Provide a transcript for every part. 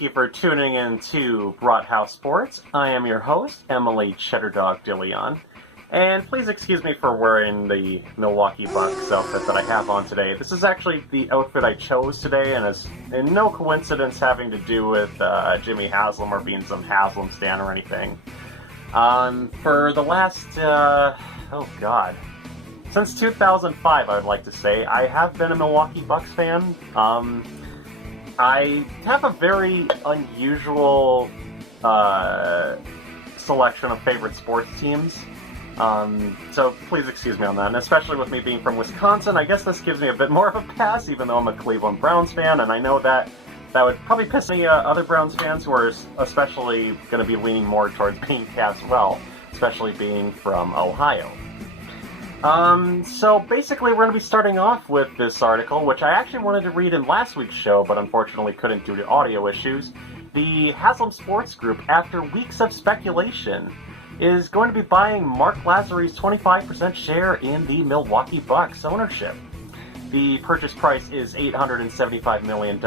thank you for tuning in to Brathouse Sports. I am your host, Emily Cheddardog DeLeon. And please excuse me for wearing the Milwaukee Bucks outfit that I have on today. This is actually the outfit I chose today, and is in no coincidence having to do with Jimmy Haslam or being some Haslam stan or anything. For the last, since 2005, I would like to say, I have been a Milwaukee Bucks fan. I have a very unusual selection of favorite sports teams. So please excuse me on that, and especially with me being from Wisconsin, I guess this gives me a bit more of a pass, even though I'm a Cleveland Browns fan, and I know that would probably piss me other Browns fans who are especially going to be leaning more towards being Cavs well, especially being from Ohio. So basically we're going to be starting off with this article, which I actually wanted to read in last week's show, but unfortunately couldn't due to audio issues. The Haslam Sports Group, after weeks of speculation, is going to be buying Mark Lazzary's 25% share in the Milwaukee Bucks ownership. The purchase price is $875 million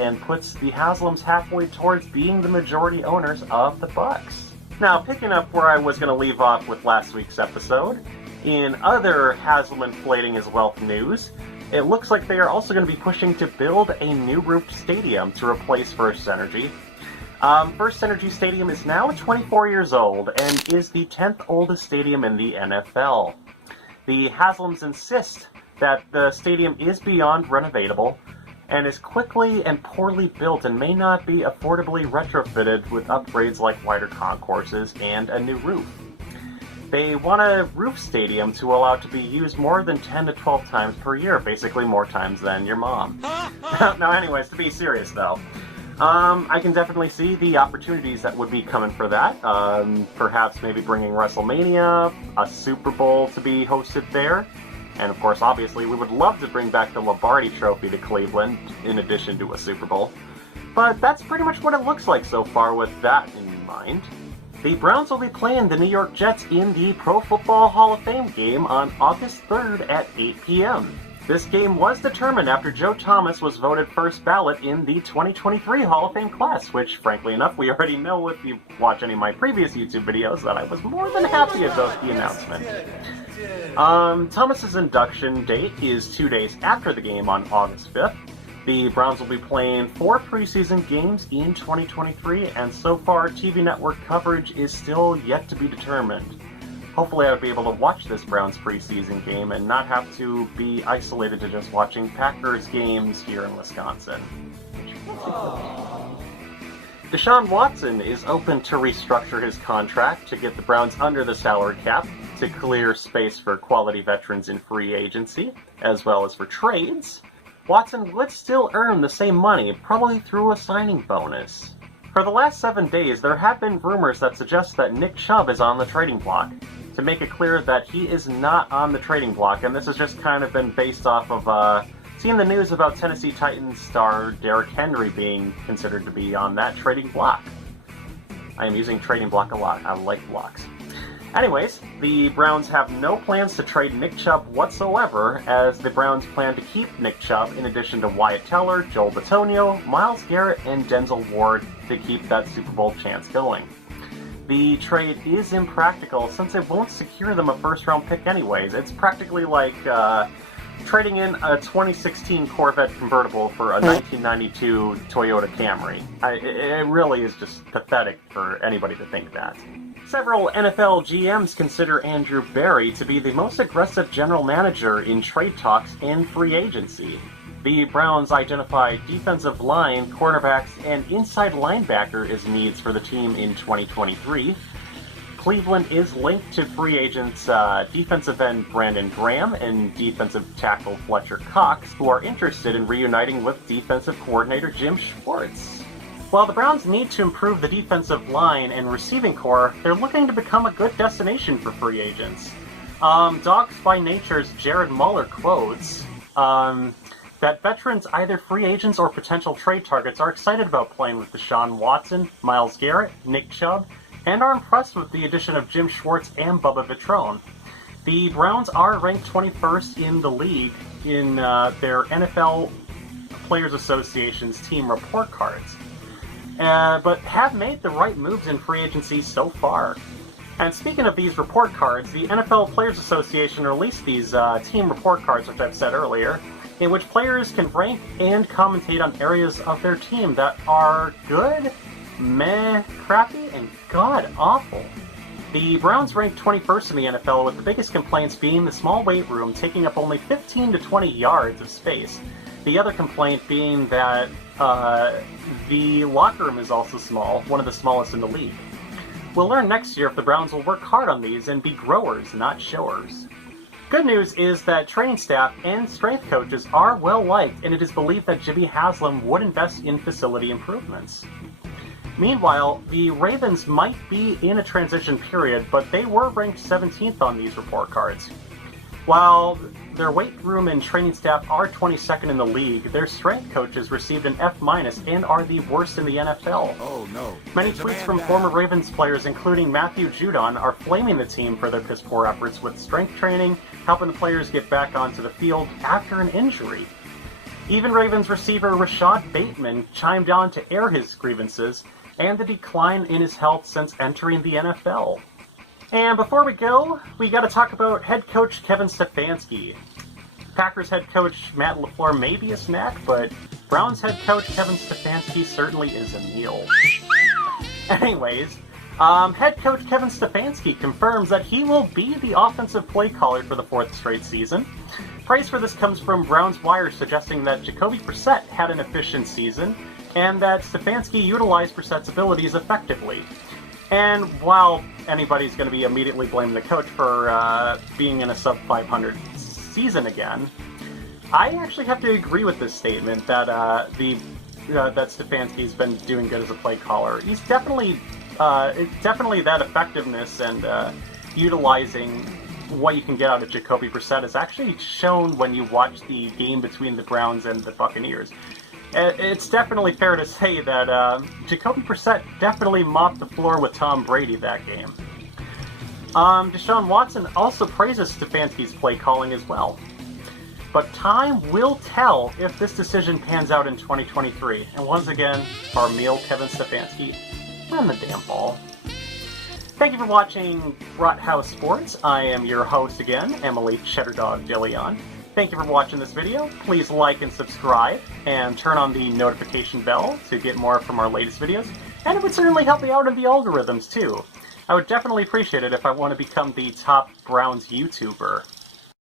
and puts the Haslams halfway towards being the majority owners of the Bucks. Now, picking up where I was going to leave off with last week's episode, in other Haslam inflating his wealth news, it looks like they are also going to be pushing to build a new roofed stadium to replace First Energy. First Energy Stadium is now 24 years old and is the 10th oldest stadium in the NFL. The Haslams insist that the stadium is beyond renovatable and is quickly and poorly built and may not be affordably retrofitted with upgrades like wider concourses and a new roof. They want a roof stadium to allow it to be used more than 10 to 12 times per year, basically more times than your mom. Now anyways, to be serious though, I can definitely see the opportunities that would be coming for that. Perhaps maybe bringing WrestleMania, a Super Bowl to be hosted there. And of course, obviously, we would love to bring back the Lombardi Trophy to Cleveland, in addition to a Super Bowl. But that's pretty much what it looks like so far with that in mind. The Browns will be playing the New York Jets in the Pro Football Hall of Fame game on August 3rd at 8 p.m. This game was determined after Joe Thomas was voted first ballot in the 2023 Hall of Fame class, which, frankly enough, we already know if you watch any of my previous YouTube videos that I was more than happy about the announcement. Thomas's induction date is 2 days after the game on August 5th. The Browns will be playing 4 preseason games in 2023, and so far TV network coverage is still yet to be determined. Hopefully I'll be able to watch this Browns preseason game and not have to be isolated to just watching Packers games here in Wisconsin. Deshaun Watson is open to restructure his contract to get the Browns under the salary cap to clear space for quality veterans in free agency, as well as for trades. Watson would still earn the same money, probably through a signing bonus. For the last 7 days, there have been rumors that suggest that Nick Chubb is on the trading block. To make it clear that he is not on the trading block, and this has just kind of been based off of seeing the news about Tennessee Titans star Derrick Henry being considered to be on that trading block. I am using trading block a lot. I like blocks. Anyways, the Browns have no plans to trade Nick Chubb whatsoever, as the Browns plan to keep Nick Chubb in addition to Wyatt Teller, Joel Bitonio, Myles Garrett, and Denzel Ward to keep that Super Bowl chance going. The trade is impractical since it won't secure them a first-round pick anyways. It's practically like trading in a 2016 Corvette convertible for a 1992 Toyota Camry. It really is just pathetic for anybody to think that. Several NFL GMs consider Andrew Berry to be the most aggressive general manager in trade talks and free agency. The Browns identified defensive line, cornerbacks, and inside linebacker as needs for the team in 2023. Cleveland is linked to free agents defensive end Brandon Graham and defensive tackle Fletcher Cox, who are interested in reuniting with defensive coordinator Jim Schwartz. While the Browns need to improve the defensive line and receiving core, they're looking to become a good destination for free agents. Dogs by Nature's Jared Muller quotes that veterans, either free agents or potential trade targets, are excited about playing with Deshaun Watson, Myles Garrett, Nick Chubb, and are impressed with the addition of Jim Schwartz and Bubba Vitrone. The Browns are ranked 21st in the league in their NFL Players Association's team report cards. but have made the right moves in free agency so far. And speaking of these report cards, the NFL Players Association released these team report cards, which I've said earlier, in which players can rank and commentate on areas of their team that are good, meh, crappy, and god-awful. The Browns ranked 21st in the NFL, with the biggest complaints being the small weight room taking up only 15 to 20 yards of space. The other complaint being that the locker room is also small, one of the smallest in the league. We'll learn next year if the Browns will work hard on these and be growers, not showers. Good news is that training staff and strength coaches are well liked, and it is believed that Jimmy Haslam would invest in facility improvements. Meanwhile, the Ravens might be in a transition period, but they were ranked 17th on these report cards. While their weight room and training staff are 22nd in the league, their strength coaches received an F- and are the worst in the NFL. Oh no. Many tweets from former Ravens players, including Matthew Judon, are flaming the team for their piss-poor efforts with strength training, helping the players get back onto the field after an injury. Even Ravens receiver Rashad Bateman chimed on to air his grievances and the decline in his health since entering the NFL. And before we go, we got to talk about head coach Kevin Stefanski. Packers head coach Matt LaFleur may be a snack, but Browns head coach Kevin Stefanski certainly is a meal. Anyways, head coach Kevin Stefanski confirms that he will be the offensive play caller for the 4th straight season. Praise for this comes from Browns Wire, suggesting that Jacoby Brissett had an efficient season, and that Stefanski utilized Brissett's abilities effectively. And while anybody's going to be immediately blaming the coach for being in a sub-500 season again, I actually have to agree with this statement that that Stefanski's been doing good as a play caller. He's definitely that effectiveness and utilizing what you can get out of Jacoby Brissett is actually shown when you watch the game between the Browns and the Buccaneers. It's definitely fair to say that Jacoby Brissett definitely mopped the floor with Tom Brady that game. Deshaun Watson also praises Stefanski's play calling as well. But time will tell if this decision pans out in 2023. And once again, our meal Kevin Stefanski, run the damn ball. Thank you for watching Brathouse Sports. I am your host again, Emily Cheddardog DeLeon. Thank you for watching this video. Please like and subscribe, and turn on the notification bell to get more from our latest videos. And it would certainly help me out in the algorithms too. I would definitely appreciate it if I want to become the top Browns YouTuber.